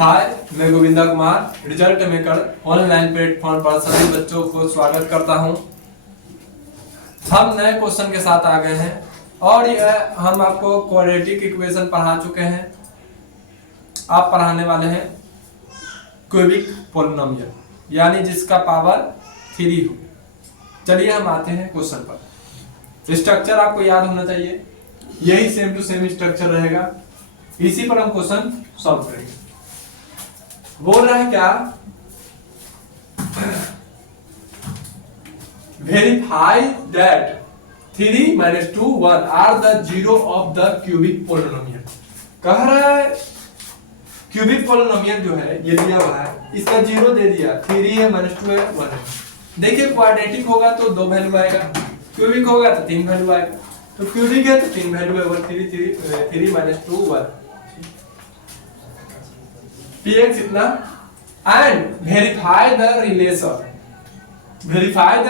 हाय, मैं Govinda Kumar result maker online platform पर सभी बच्चों को स्वागत करता हूं। हम नए क्वेश्चन के साथ आ गए हैं और यह हम आपको क्वाड्रेटिक इक्वेशन पढ़ा चुके हैं। आप पढ़ाने वाले हैं क्यूबिक पॉलिनोमियल, यानी जिसका पावर 3 हो। चलिए हम आते हैं क्वेश्चन पर। स्ट्रक्चर आपको याद होना चाहिए, यही सेम टू सेम स्ट्रक्चर रहेगा। इसी पर हम क्वेश्चन सॉल्व करेंगे। बोल रहा है क्या, verify that 3 - 2 1 are the zero of the cubic polynomial. कह रहा है क्यूबिक पॉलिनोमियल जो है ये दिया हुआ है, इसका जीरो दे दिया, 3 है -2 है 1 है। देखिए क्वाड्रेटिक होगा तो 2 वैल्यू आएगा, क्यूबिक होगा तो 3 वैल्यू आएगा। तो क्यूबिक है तो 3 वैल्यू है, 3 - 2 1 px इतना। And verify the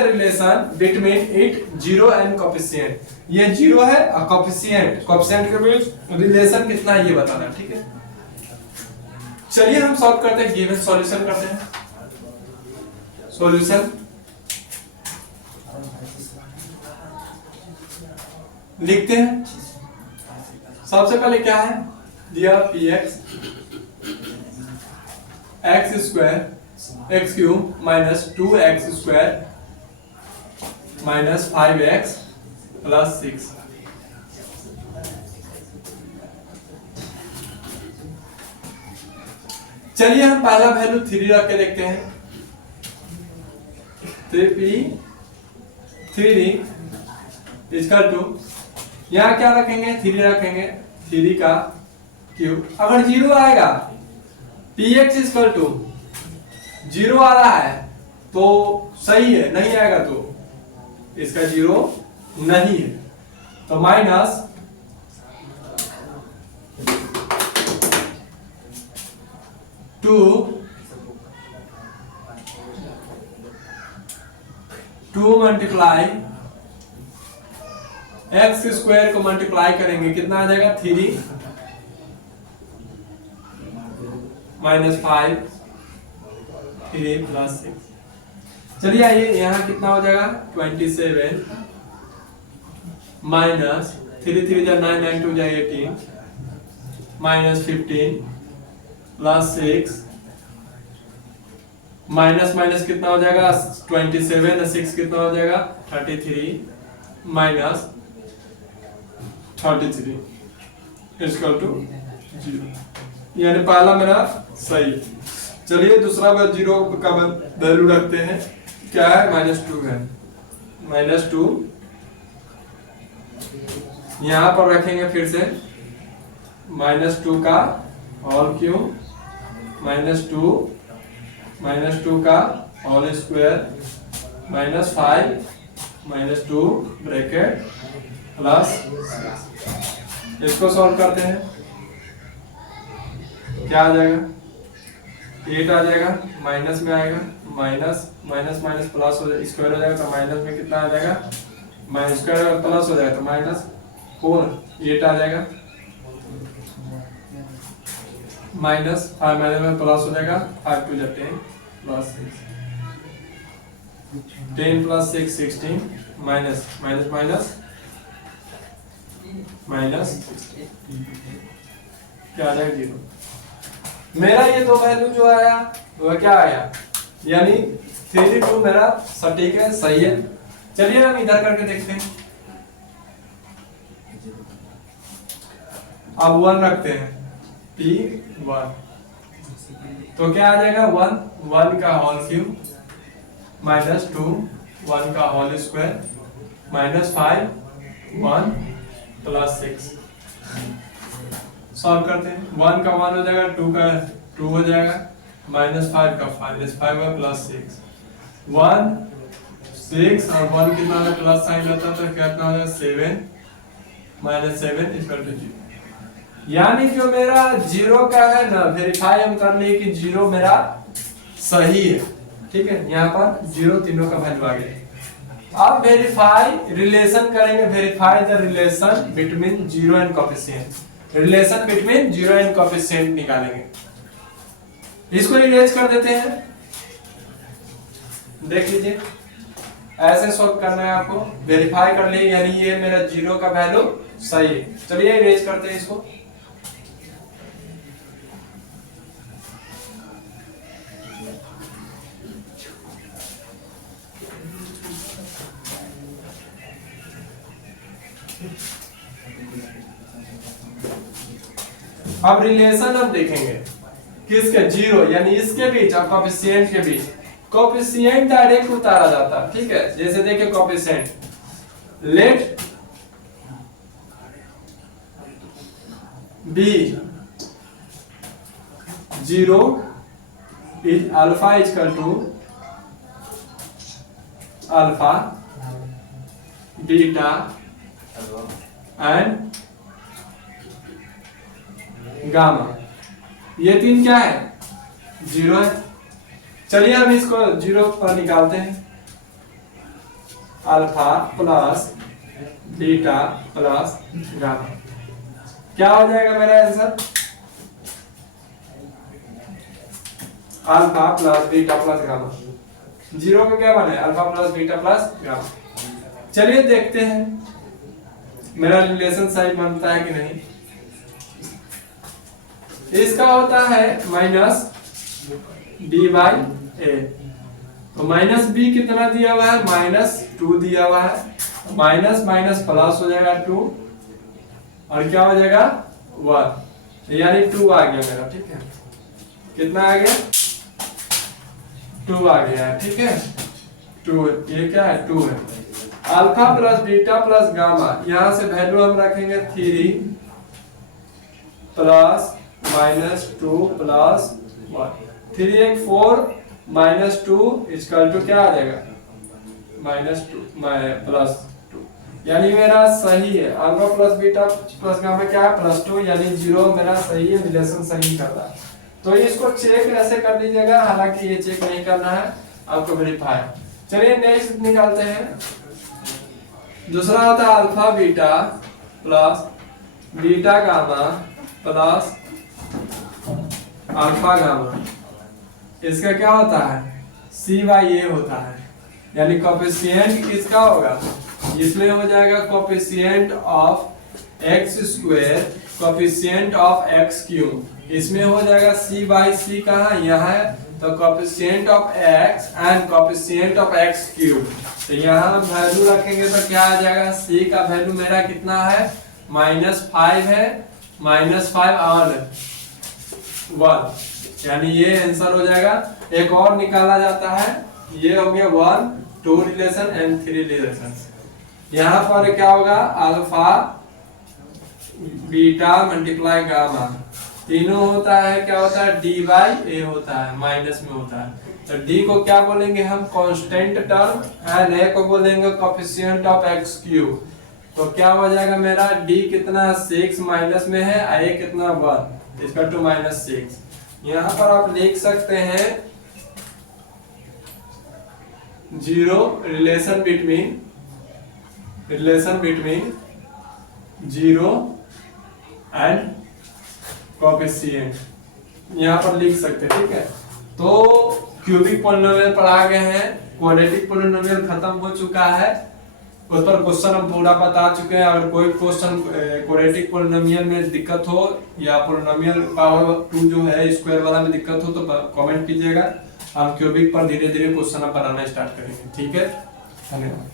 relation between it zero and coefficient. ये जीरो है और कोफिशिएंट के बीच रिलेशन कितना है ये बताना। ठीक है, चलिए हम सॉल्व करते हैं, गिवन सॉल्यूशन करते हैं। सॉल्यूशन लिखते हैं। सबसे पहले क्या है दिया, px x² x³ - 2x² - 5x + 6। चलिए हम पहला वैल्यू 3 रख के देखते हैं। 3p 3 इक्वल टू, यहाँ क्या रखेंगे, 3 रखेंगे, 3 का क्यूब। अगर जीरो आएगा, px इक्वल टू 0 आ रहा है तो सही है, नहीं आएगा तो इसका जीरो नहीं है। तो माइनस 2 मल्टीप्लाई x² को मल्टीप्लाई करेंगे, कितना आ जाएगा, 3 - 5 3 + 6। चलिए आइए यहाँ कितना हो जाएगा, 27 माइनस 3 3 जा 9 9 2 जा 18 -15 + 6 माइनस माइनस कितना हो जाएगा, 27 6 कितना हो जाएगा, 33 माइनस 33 इक्वल टू 0। यानी पहला मेरा सही। चलिए दूसरा बार जीरो का वैल्यू रखते हैं, क्या है, -2 है। -2 यहां पर रखेंगे, फिर से -2 का होल क्यूब -2 का होल स्क्वायर -5 -2 ब्रैकेट प्लस 6। इसको सॉल्व करते हैं, क्या आ जाएगा, 8 आ जाएगा, माइनस में आएगा, माइनस माइनस माइनस प्लस हो जाएगा, स्क्वायर हो जाएगा तो माइनस में कितना आ जाएगा, माइनस स्क्वायर प्लस हो जाएगा तो -4 8 आ जाएगा, माइनस 5 माइनस में प्लस हो जाएगा, 5 2 जा 10 + 6 10 + 6 16 माइनस माइनस माइनस माइनस क्या आ जाएगा, 0। मेरा ये दो वैल्यू जो आया वो क्या आया, यानी 3 2 मेरा सटीक है, सही है। चलिए हम इधर करके देखते हैं। अब 1 रखते हैं, p1 तो क्या आ जाएगा, 1 का होल क्यूब -2 1 का होल स्क्वायर -5 1 + 6। सॉल्व करते हैं, 1 का 1 हो जाएगा, 2 का 2 हो जाएगा, -5 का 5 है प्लस 6 1 6 और 1 कितना है, प्लस साइन रहता तो कितना हो जाएगा, 7 -7 इक्वल टू 0। यानी जो मेरा 0 का है ना, वेरीफाई हम कर लिए कि 0 मेरा सही है। ठीक है, यहाँ पर 0 तीनों का वैल्यू आ गया। अब वेरीफाई रिलेशन करेंगे, verify the relation between zero and coefficient. Relation between zero and coefficient निकालेंगे। इसको इरेज कर देते हैं। देख लीजिए ऐसे सॉल्व करना है आपको, वेरीफाई कर लिए यानी ये मेरा जीरो का वैल्यू सही है। चलिए इरेज करते हैं इसको। अब रिलेशन हम देखेंगे किसके, जीरो यानी इसके बीच और कोएफिशिएंट के बीच। कोएफिशिएंट डायरेक्ट उतारा जाता है, ठीक है। जैसे देखिए coefficient, let be zero is alpha equal to alpha beta and gamma. ये तीन क्या है, जीरो है। चलिए हम इसको जीरो पर निकालते हैं। Alpha plus beta plus gamma, क्या हो जाएगा मेरा answer, alpha plus beta plus gamma. Zero का क्या बने, alpha plus beta plus gamma. चलिए देखते हैं मेरा रिलेशन सही बनता है कि नहीं। इसका होता है माइनस डी बाई ए, तो माइनस बी कितना दिया हुआ है, -2 दिया हुआ है। माइनस माइनस प्लस हो जाएगा 2 और क्या हो जाएगा 1, यानी 2 आ गया मेरा, ठीक है। कितना आ गया, 2 आ गया है, ठीक है। 2, ये क्या है 2 है। Alpha plus beta plus gamma, यहां से वैल्यू हम रखेंगे 3 प्लस -2 प्लस 1, 3 एक 4 -2 इक्वल टू क्या आ जाएगा, -2 प्लस 2, यानी मेरा सही है। Alpha plus beta plus gamma क्या है, +2, यानी जीरो मेरा सही है, रिलेशन सही कर रहा है। तो इसको चेक ऐसे कर लीजिएगा, हालांकि ये चेक नहीं करना है आपको, वेरीफाई। चलिए नेक्स्ट निकालते हैं। दूसरा होता है alpha beta plus beta gamma plus alpha gamma. इसका क्या होता है, C/A होता है, यानी कोएफिशिएंट किसका होगा, इसमें हो जाएगा coefficient of x square coefficient of x cube. इसमें हो जाएगा C/C, कहाँ यहाँ है, तो coefficient of x and coefficient of x cube. तो यहाँ वैल्यू रखेंगे तो क्या आ जाएगा, C का वैल्यू मेरा कितना है, -5 है, -5 और 1, यानी ये आंसर हो जाएगा। एक और निकाला जाता है, ये हो गया 1, 2 रिलेशन एंड 3 रिलेशन। यहाँ पर क्या होगा, अल्फा बीटा मल्टीप्लाई गामा, तीनों होता है, क्या होता है, D/A होता है, माइनस में होता है। तो D को क्या बोलेंगे हम, कांस्टेंट टर्म, एंड A को बोलेंगे कोएफिशिएंट ऑफ x क्यूब। तो क्या हो जाएगा मेरा, D कितना 6 माइनस में है, A कितना 1, इसका 2 -6। यहाँ पर आप लिख सकते हैं zero relation between zero and coefficient, यहाँ पर लिख सकते हैं, ठीक है। तो क्यूबिक पॉलिनोमियल पर आ गए हैं, क्वाड्रेटिक पॉलिनोमियल खत्म हो चुका है, उस पर क्वेश्चन हम पूरा बता चुके हैं। अगर कोई क्वेश्चन क्वाड्रेटिक पॉलिनोमियल में दिक्कत हो या पॉलिनोमियल पावर 2 जो है स्क्वायर वाला में दिक्कत हो तो कमेंट कीजिएगा, हम क्यूबिक पर धीरे धीरे क्वेश्चन अब बनाना स्टार्ट करेंगे, ठीक है। धन्यवाद।